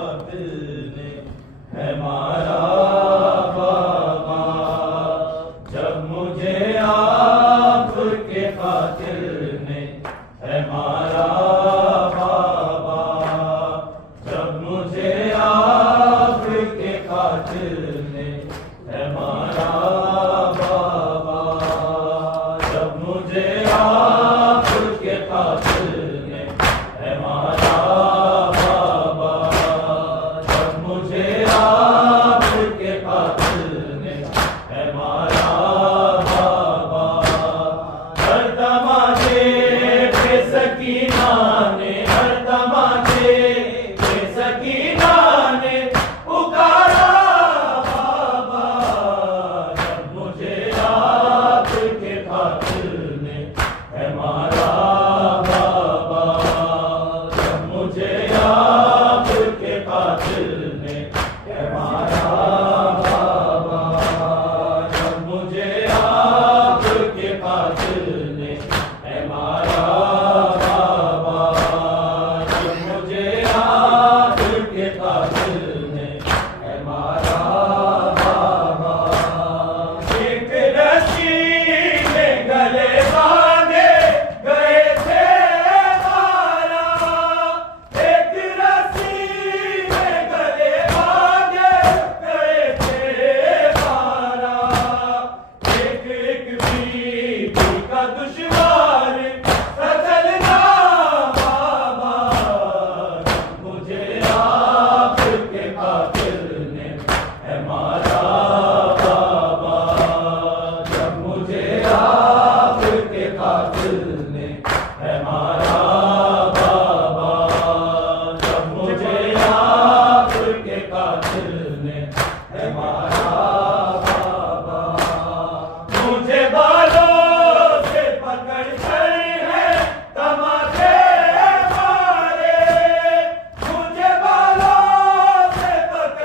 कातिल ने है मारा बाबा। जब मुझे आपके कातिल ने है मारा बाबा। जब मुझे आपके कातिल ने है मारा बाबा। जब मुझे आपके कातिल ने है मारा बाबा। जब मुझे आपके कातिल ने है मारा बाबा। हर तमाचे पे सकीना ने, हर तमाचे पे सकीना ने पुकारा बाबा। जब मुझे आपके कातिल ने है मारा बाबा। जब मुझे आपके कातिल ने है मारा बाबा। जब मुझे आपके कातिल ने है मारा बाबा। जब मुझे आपके कातिल ने है मारा बाबा। एक रस्सी में गले बांधे गए थे मारा। एक रस्सी में गले बांधे गए थे मारा। एक एक बीवी का दुश्वार सचलना बाबा। जब मुझे आपके कातिल ने है मारा बाबा। जब मुझे आपके कातिल ने है मारा बाबा। जब मुझे आपके कातिल ने है मारा बाबा। मुझे बालों से पकड़ कर है तमाचे मारे। मुझे बालों से पकड़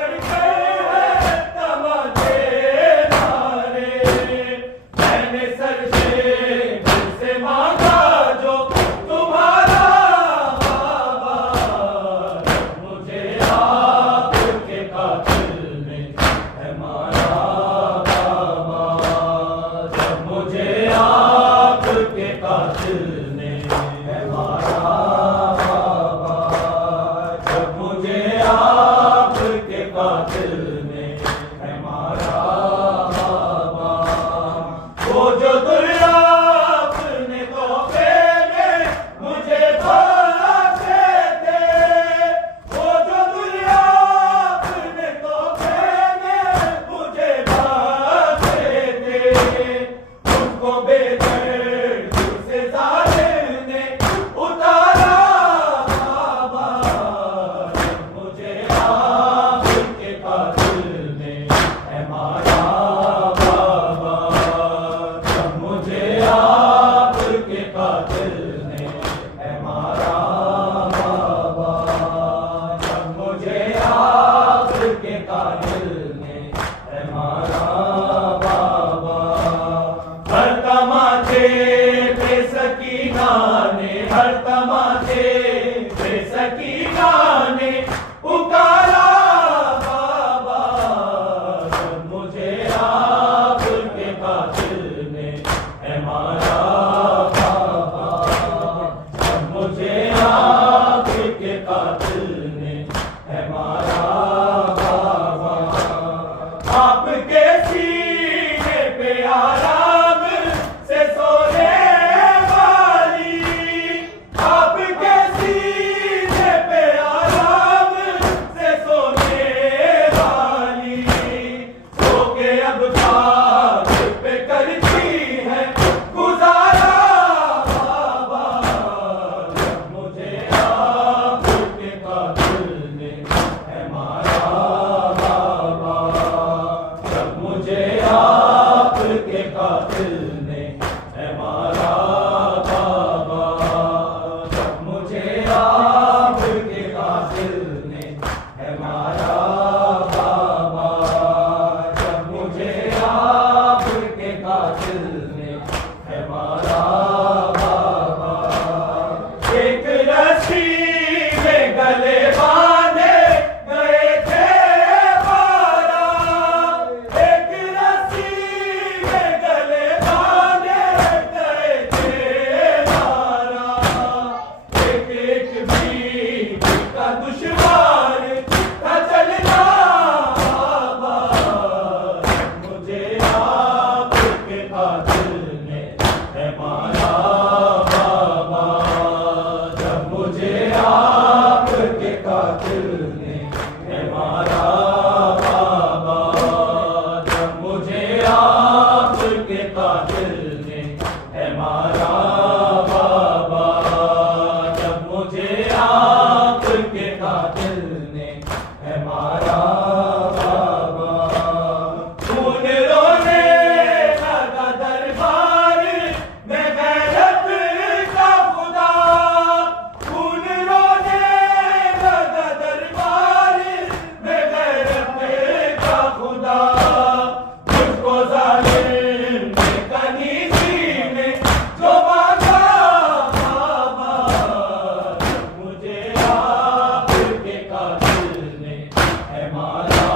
मारा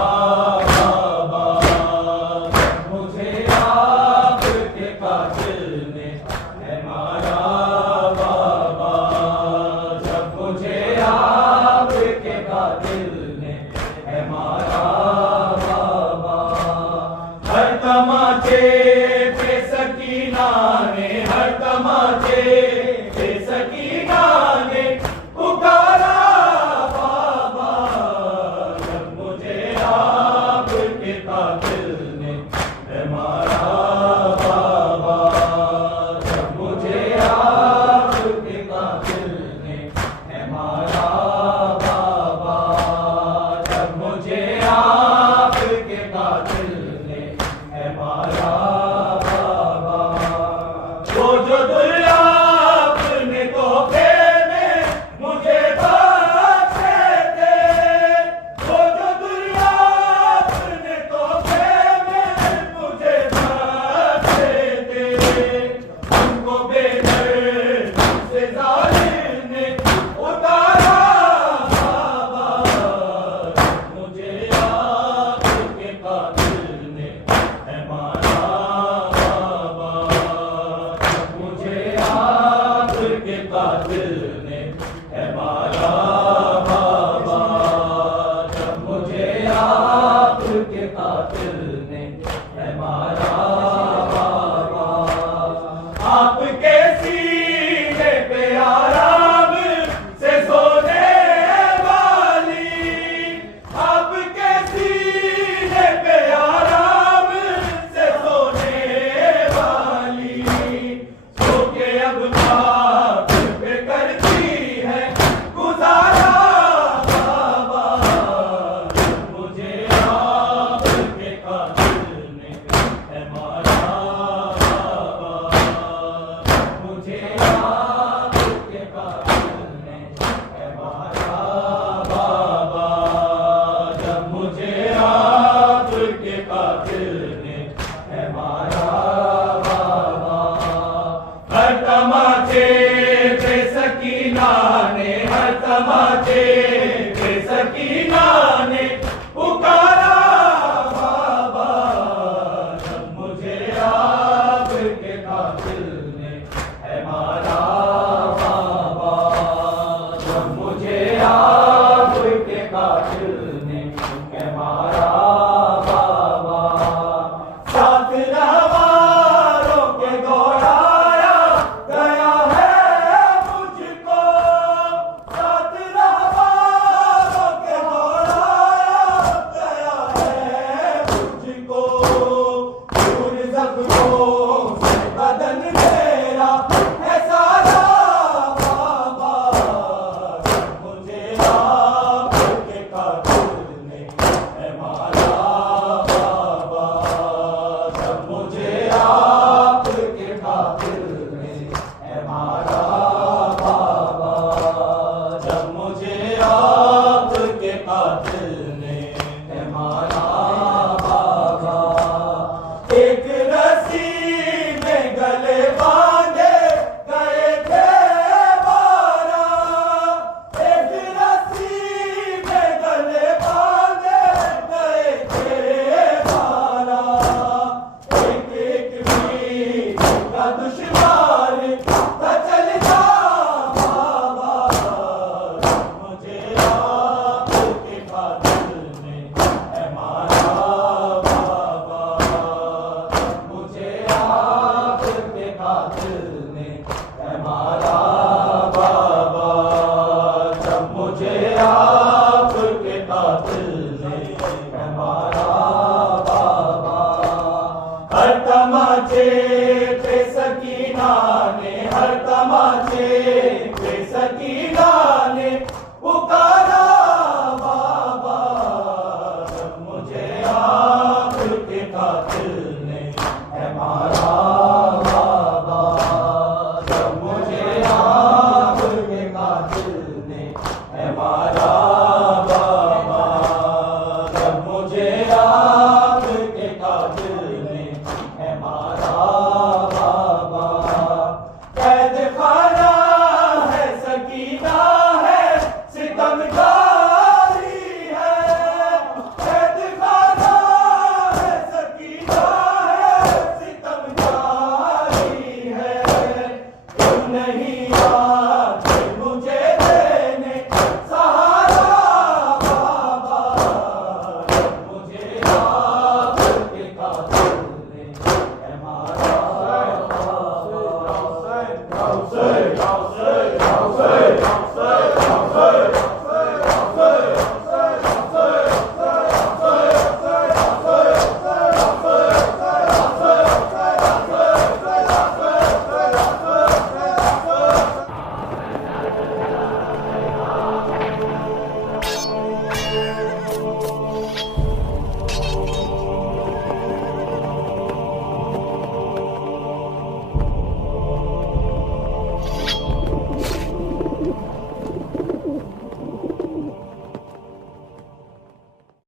बाबा, मुझे आपके कातिल ने है मारा बाबा, जब मुझे आपके कातिल ने है मारा बाबा। हर तमाचे पे सकीना ने, हर तमाचे पे सकीना ने पुकारा बाबा, जब मुझे आपके कातिल ने है मारा बाबा, जब मुझे आपके कातिल ने है मारा बाबा, जब मुझे आपके कातिल ने है मारा बाबा। वो जो दुनिया अपने तोहफे में मुझे बख्शे थे, वो जो दुनिया अपने तोहफे में मुझे बख्शे थे, उनको बेदर्द से जालिम ने उतारा बाबा, मुझे आपके कातिल ने है मारा बाबा, मुझे आपके कातिल ने है मारा बाबा, जब मुझे आपके कातिल ने है मारा बाबा। आपके सीने पे आराम से सोने वाली, आपके सीने पे आराम से सोने वाली, सो के अब बाप पे करती है गुजारा बाबा, मुझे आपके कातिल ने है मारा बाबा, मुझे आपके कातिल ने है मारा बाबा, जब मुझे आपके कातिल ने है मारा बाबा। हर तमाचे पे सकीना ने, हर तमाचे पे सकीना ने पुकारा बाबा, जब मुझे आपके कातिल ने है मारा बाबा, जब मुझे आपके कातिल ने है मारा